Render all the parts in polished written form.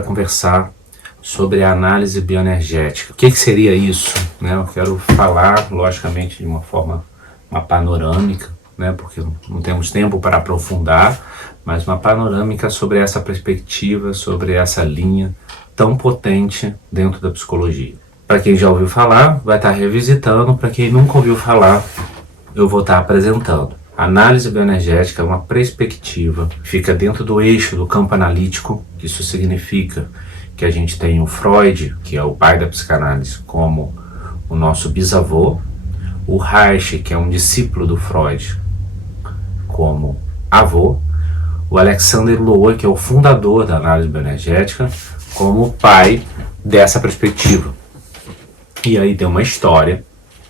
vai conversar sobre a análise bioenergética. O que seria isso? Eu quero falar, logicamente, de uma forma panorâmica, porque não temos tempo para aprofundar, mas uma panorâmica sobre essa perspectiva, sobre essa linha tão potente dentro da psicologia. Para quem já ouviu falar, vai estar revisitando. Para quem nunca ouviu falar, eu vou estar apresentando. A análise bioenergética é uma perspectiva que fica dentro do eixo do campo analítico. Isso significa que a gente tem o Freud, que é o pai da psicanálise, como o nosso bisavô, o Reich, que é um discípulo do Freud, como avô, o Alexander Lowen, que é o fundador da análise bioenergética, como o pai dessa perspectiva. E aí tem uma história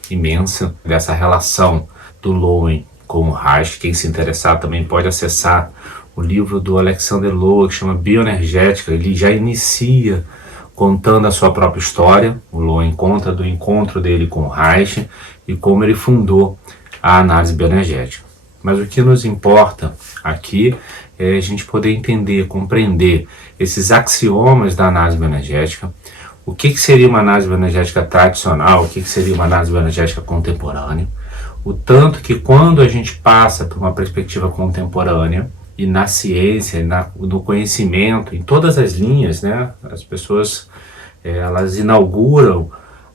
imensa dessa relação do Lowen com o Reich. Quem se interessar também pode acessar o livro do Alexander Lowen, que chama Bioenergética. Ele já inicia contando a sua própria história. O Lowen conta do encontro dele com o Reich e como ele fundou a análise bioenergética. Mas o que nos importa aqui é a gente poder entender, compreender esses axiomas da análise bioenergética. O que seria uma análise bioenergética tradicional, o que seria uma análise bioenergética contemporânea. O tanto que quando a gente passa por uma perspectiva contemporânea, e na ciência, no conhecimento, em todas as linhas, as pessoas elas inauguram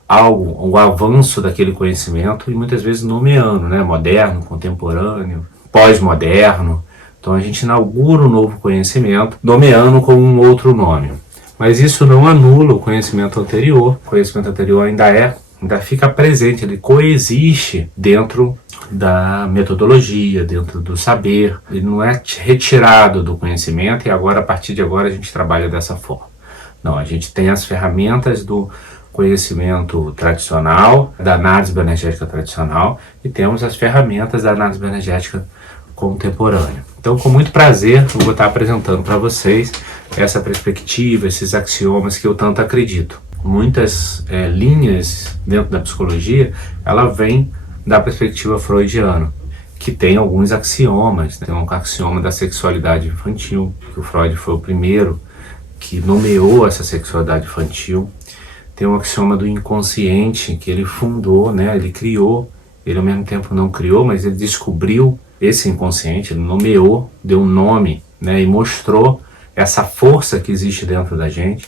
algo, o avanço daquele conhecimento, e muitas vezes nomeando, moderno, contemporâneo, pós-moderno. Então a gente inaugura um novo conhecimento, nomeando com um outro nome. Mas isso não anula o conhecimento anterior. O conhecimento anterior ainda fica presente, ele coexiste dentro da metodologia, dentro do saber. Ele não é retirado do conhecimento e agora, a partir de agora, a gente trabalha dessa forma. Não, a gente tem as ferramentas do conhecimento tradicional, da análise bioenergética tradicional, e temos as ferramentas da análise bioenergética contemporânea. Então, com muito prazer, eu vou estar apresentando para vocês essa perspectiva, esses axiomas que eu tanto acredito. Muitas linhas dentro da psicologia, ela vem da perspectiva freudiana, que tem alguns axiomas. Tem um axioma da sexualidade infantil, que o Freud foi o primeiro que nomeou essa sexualidade infantil. Tem um axioma do inconsciente, que ele fundou, ele criou, ele ao mesmo tempo não criou, mas ele descobriu esse inconsciente, ele nomeou, deu um nome, e mostrou essa força que existe dentro da gente,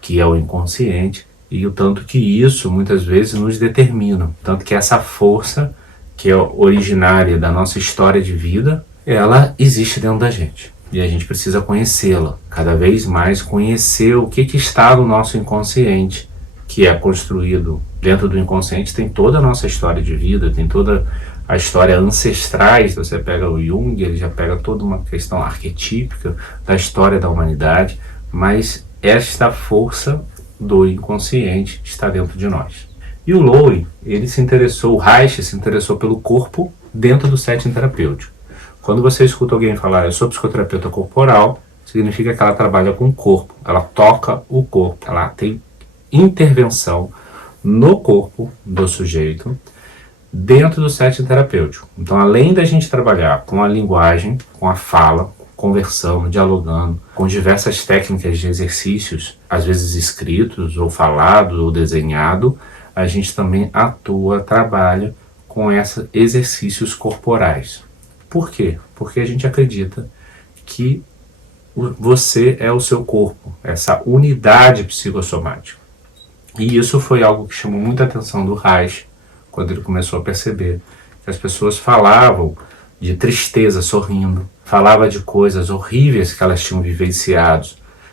que é o inconsciente, e o tanto que isso muitas vezes nos determina. Tanto que essa força, que é originária da nossa história de vida, ela existe dentro da gente. E a gente precisa conhecê-la, cada vez mais conhecer o que está no nosso inconsciente, que é construído dentro do inconsciente. Tem toda a nossa história de vida, tem toda a história ancestrais. Você pega o Jung, ele já pega toda uma questão arquetípica da história da humanidade, mas esta força do inconsciente está dentro de nós. E o Lowen, o Reich se interessou pelo corpo dentro do setting terapêutico. Quando você escuta alguém falar, eu sou psicoterapeuta corporal, significa que ela trabalha com o corpo, ela toca o corpo, ela tem intervenção no corpo do sujeito dentro do setting terapêutico. Então, além da gente trabalhar com a linguagem, com a fala, conversando, dialogando, com diversas técnicas de exercícios, às vezes escritos, ou falado, ou desenhado, a gente também trabalha com esses exercícios corporais. Por quê? Porque a gente acredita que você é o seu corpo, essa unidade psicossomática. E isso foi algo que chamou muita atenção do Reich, quando ele começou a perceber que as pessoas falavam de tristeza sorrindo, falava de coisas horríveis que elas tinham vivenciado,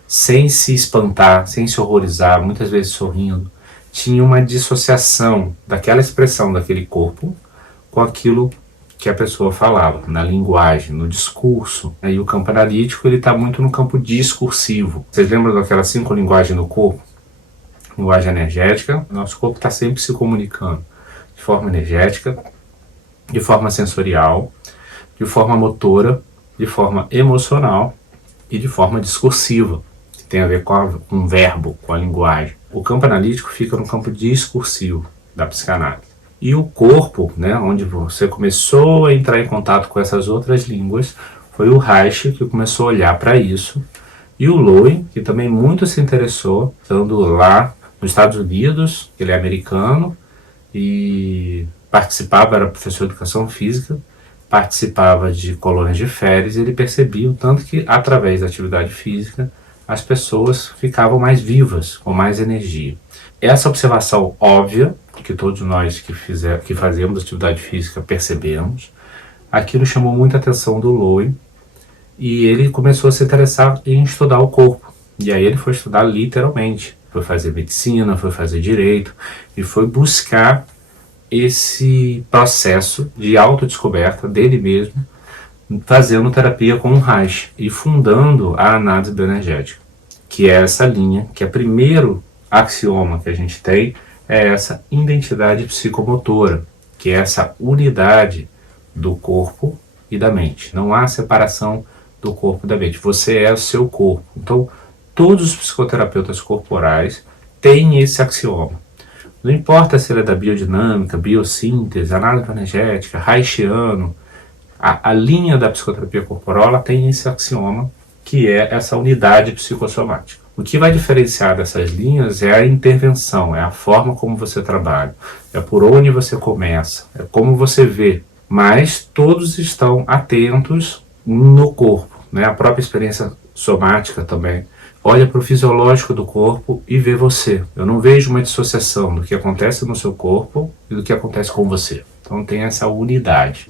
sem se espantar, sem se horrorizar, muitas vezes sorrindo. Tinha uma dissociação daquela expressão daquele corpo com aquilo que a pessoa falava, na linguagem, no discurso. E o campo analítico está muito no campo discursivo. Vocês lembram daquelas 5 linguagens do corpo? Linguagem energética, nosso corpo está sempre se comunicando de forma energética, de forma sensorial, de forma motora, de forma emocional e de forma discursiva, que tem a ver com o verbo, com a linguagem. O campo analítico fica no campo discursivo da psicanálise. E o corpo, onde você começou a entrar em contato com essas outras línguas, foi o Reich que começou a olhar para isso E o Lowy, que também muito se interessou, estando lá nos Estados Unidos, ele é americano, e participava, era professor de educação física, participava de colônias de férias, e ele percebia o tanto que, através da atividade física, as pessoas ficavam mais vivas, com mais energia. Essa observação óbvia, que todos nós que fazemos atividade física percebemos, aquilo chamou muita atenção do Lowy, e ele começou a se interessar em estudar o corpo. E aí ele foi estudar literalmente. Foi fazer medicina, foi fazer direito e foi buscar esse processo de autodescoberta dele mesmo, fazendo terapia com o Reich e fundando a análise bioenergética, que é essa linha, que é o primeiro axioma que a gente tem, é essa identidade psicomotora, que é essa unidade do corpo e da mente. Não há separação do corpo e da mente. Você é o seu corpo. Então, todos os psicoterapeutas corporais têm esse axioma. Não importa se ele é da biodinâmica, biossíntese, análise energética, reichiano, a linha da psicoterapia corporal ela tem esse axioma, que é essa unidade psicossomática. O que vai diferenciar dessas linhas é a intervenção, é a forma como você trabalha, é por onde você começa, é como você vê. Mas todos estão atentos no corpo, né? A própria experiência somática também. Olha para o fisiológico do corpo e vê você. Eu não vejo uma dissociação do que acontece no seu corpo e do que acontece com você. Então tem essa unidade.